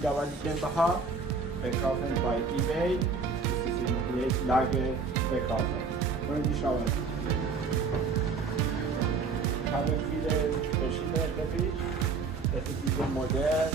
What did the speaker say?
mittlerweile GmbH, verkaufen bei eBay, das ist in Lage verkaufen. Wollen Sie schauen? Ich habe viele verschiedene Teppiche, das ist dieses Modell.